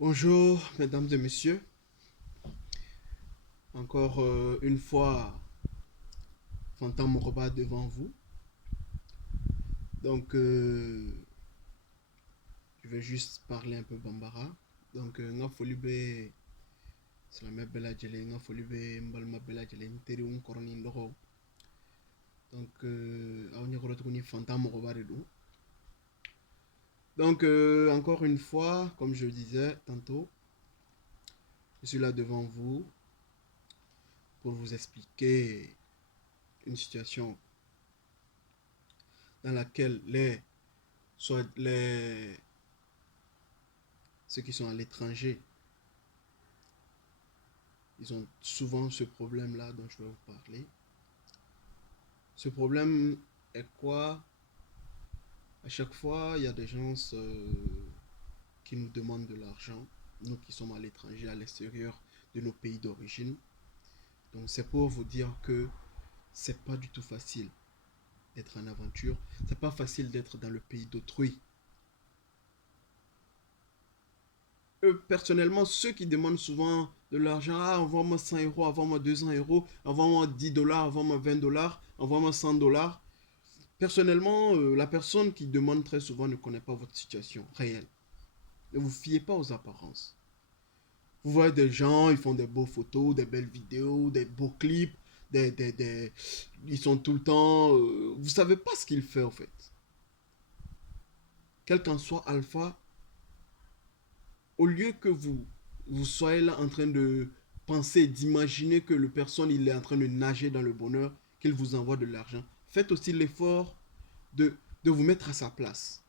Bonjour, mesdames et messieurs. Encore une fois, Fantam Moroba devant vous. Donc, je vais juste parler un peu Bambara. Donc, nga folibe, c'est la bella jele, nga folibe, mbalma bella jele, nteri un koroni ndoro. Donc, on y retrouve Fantam Moroba de nous. Donc, encore une fois, comme je disais tantôt, je suis là devant vous pour vous expliquer une situation dans laquelle soit ceux qui sont à l'étranger, ils ont souvent ce problème-là dont je vais vous parler. Ce problème est quoi? À chaque fois, il y a des gens qui nous demandent de l'argent, nous qui sommes à l'étranger, à l'extérieur de nos pays d'origine. Donc c'est pour vous dire que c'est pas du tout facile d'être en aventure. C'est pas facile d'être dans le pays d'autrui. Personnellement, ceux qui demandent souvent de l'argent, ah, envoie-moi 100 euros, envoie-moi 200 euros, envoie-moi 10 dollars, envoie-moi 20 dollars, envoie-moi 100 dollars. Personnellement, la personne qui demande très souvent ne connaît pas votre situation réelle. Ne vous fiez pas aux apparences. Vous voyez des gens, ils font des beaux photos, des belles vidéos, des beaux clips, ils sont tout le temps... vous ne savez pas ce qu'ils font en fait. Quel qu'en soit Alpha, au lieu que vous soyez là en train de penser, d'imaginer que le personne il est en train de nager dans le bonheur, qu'il vous envoie de l'argent, faites aussi l'effort de vous mettre à sa place.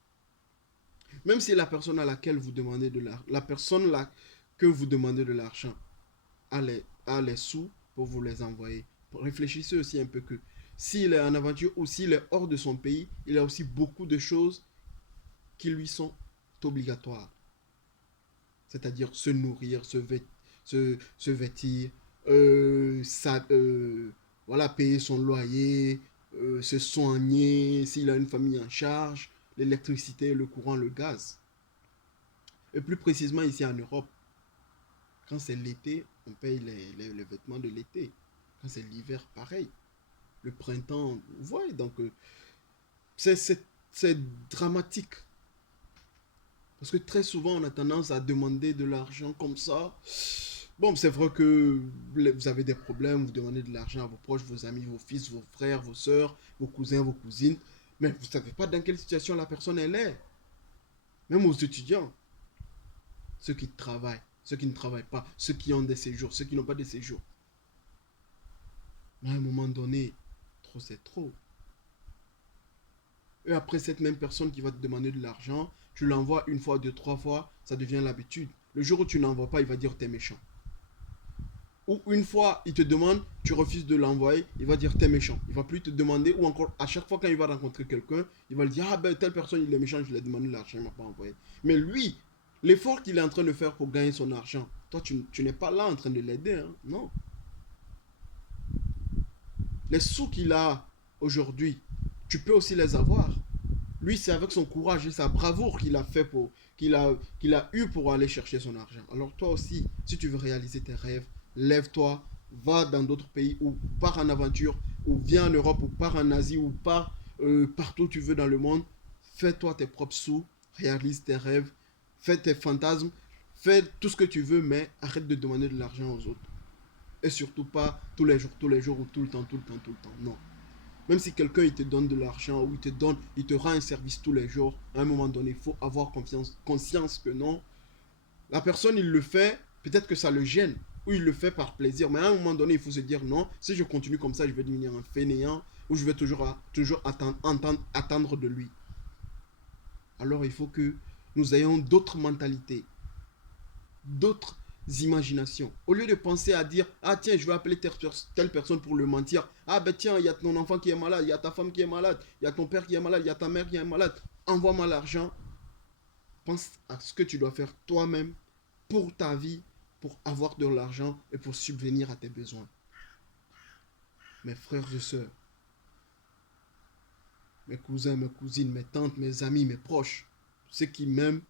Même si la personne à laquelle vous demandez de l'argent, la personne là que vous demandez de l'argent a les sous pour vous les envoyer. Réfléchissez aussi un peu que s'il est en aventure ou s'il est hors de son pays, il a aussi beaucoup de choses qui lui sont obligatoires. C'est-à-dire se nourrir, se vêtir, ça, voilà, payer son loyer, se soigner, s'il a une famille en charge, l'électricité, le courant, le gaz. Et plus précisément ici en Europe, quand c'est l'été, on paye les vêtements de l'été. Quand c'est l'hiver, pareil. Le printemps, vous voyez, donc c'est dramatique. Parce que très souvent, on a tendance à demander de l'argent comme ça. Bon, c'est vrai que vous avez des problèmes, vous demandez de l'argent à vos proches, vos amis, vos fils, vos frères, vos soeurs, vos cousins, vos cousines. Mais vous ne savez pas dans quelle situation la personne elle est. Même aux étudiants, ceux qui travaillent, ceux qui ne travaillent pas, ceux qui ont des séjours, ceux qui n'ont pas de séjours. Mais à un moment donné, trop c'est trop. Et après, cette même personne qui va te demander de l'argent, tu l'envoies une fois, deux, trois fois, ça devient l'habitude. Le jour où tu n'envoies pas, il va dire t'es méchant. Ou une fois, il te demande, tu refuses de l'envoyer, il va dire t'es méchant. Il va plus te demander, ou encore à chaque fois quand il va rencontrer quelqu'un, il va lui dire ah ben telle personne il est méchant, je lui ai demandé de l'argent, il m'a pas envoyé. Mais lui, l'effort qu'il est en train de faire pour gagner son argent, toi tu n'es pas là en train de l'aider, hein? Non. Les sous qu'il a aujourd'hui, tu peux aussi les avoir. Lui, c'est avec son courage et sa bravoure qu'il a fait pour qu'il a eu pour aller chercher son argent. Alors toi aussi, si tu veux réaliser tes rêves, lève-toi, va dans d'autres pays ou pars en aventure ou viens en Europe ou pars en Asie ou pars partout où tu veux dans le monde. Fais-toi tes propres sous, réalise tes rêves, fais tes fantasmes, fais tout ce que tu veux, mais arrête de demander de l'argent aux autres. Et surtout pas tous les jours ou tout le temps, tout le temps, tout le temps. Non. Même si quelqu'un il te donne de l'argent ou il te rend un service tous les jours, à un moment donné, il faut avoir conscience que non. La personne, il le fait, peut-être que ça le gêne, ou il le fait par plaisir, mais à un moment donné, il faut se dire non, si je continue comme ça, je vais devenir un fainéant, ou je vais toujours attendre de lui. Alors il faut que nous ayons d'autres mentalités, d'autres imaginations. Au lieu de penser à dire, ah tiens, je vais appeler telle personne pour le mentir. Ah ben tiens, il y a ton enfant qui est malade, il y a ta femme qui est malade, il y a ton père qui est malade, il y a ta mère qui est malade. Envoie-moi l'argent. Pense à ce que tu dois faire toi-même pour ta vie, pour avoir de l'argent et pour subvenir à tes besoins. Mes frères et sœurs, mes cousins, mes cousines, mes tantes, mes amis, mes proches, ceux qui m'aiment,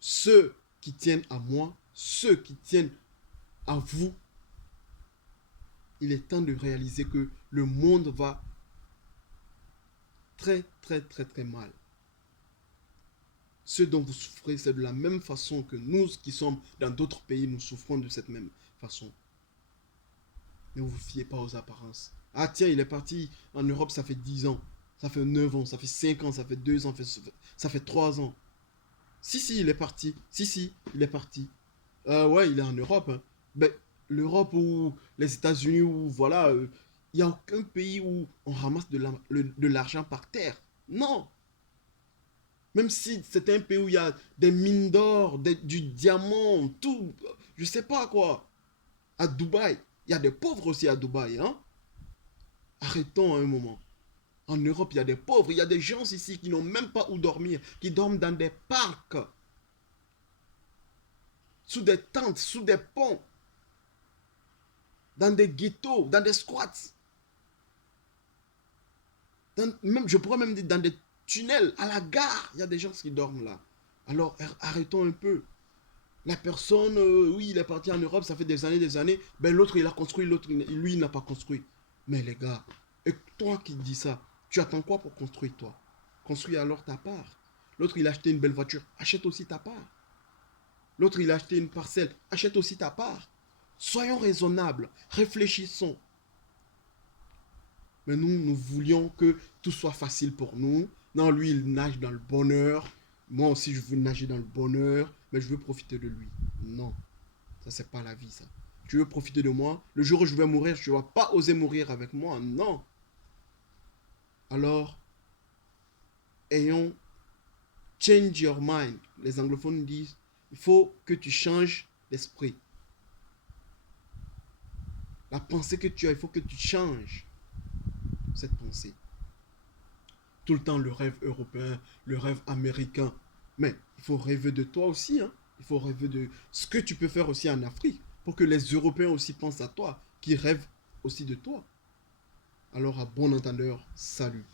ceux qui tiennent à moi, ceux qui tiennent à vous, il est temps de réaliser que le monde va très, très, très, très mal. Ce dont vous souffrez, c'est de la même façon que nous qui sommes dans d'autres pays, nous souffrons de cette même façon. Ne vous fiez pas aux apparences. Ah tiens, il est parti en Europe, ça fait 10 ans, ça fait 9 ans, ça fait 5 ans, ça fait 2 ans, ça fait 3 ans. Si, il est parti. Si, il est parti. Ouais, il est en Europe. Hein. Ben, l'Europe ou les États-Unis, ou voilà, il n'y a aucun pays où on ramasse de l'argent par terre. Non. Même si c'est un pays où il y a des mines d'or, du diamant, tout, je sais pas quoi. À Dubaï, il y a des pauvres aussi à Dubaï. Hein? Arrêtons un moment. En Europe, il y a des pauvres, il y a des gens ici qui n'ont même pas où dormir, qui dorment dans des parcs, sous des tentes, sous des ponts, dans des ghettos, dans des squats. Même, je pourrais même dire dans des tunnels, à la gare, il y a des gens qui dorment là. Alors arrêtons un peu. La personne, oui, il est parti en Europe, ça fait des années, ben l'autre il a construit, l'autre, lui, il n'a pas construit. Mais les gars, et toi qui dis ça, tu attends quoi pour construire toi? Construis alors ta part. L'autre il a acheté une belle voiture, achète aussi ta part. L'autre il a acheté une parcelle, achète aussi ta part. Soyons raisonnables, réfléchissons. Mais nous voulions que tout soit facile pour nous. Non, lui, il nage dans le bonheur. Moi aussi, je veux nager dans le bonheur, mais je veux profiter de lui. Non, ça, c'est pas la vie, ça. Tu veux profiter de moi? Le jour où je vais mourir, tu ne vas pas oser mourir avec moi. Non. Alors, ayons change your mind. Les anglophones disent, il faut que tu changes d'esprit. La pensée que tu as, il faut que tu changes cette pensée. Tout le temps le rêve européen, le rêve américain. Mais il faut rêver de toi aussi. Hein. Il faut rêver de ce que tu peux faire aussi en Afrique pour que les Européens aussi pensent à toi, qui rêvent aussi de toi. Alors à bon entendeur, salut.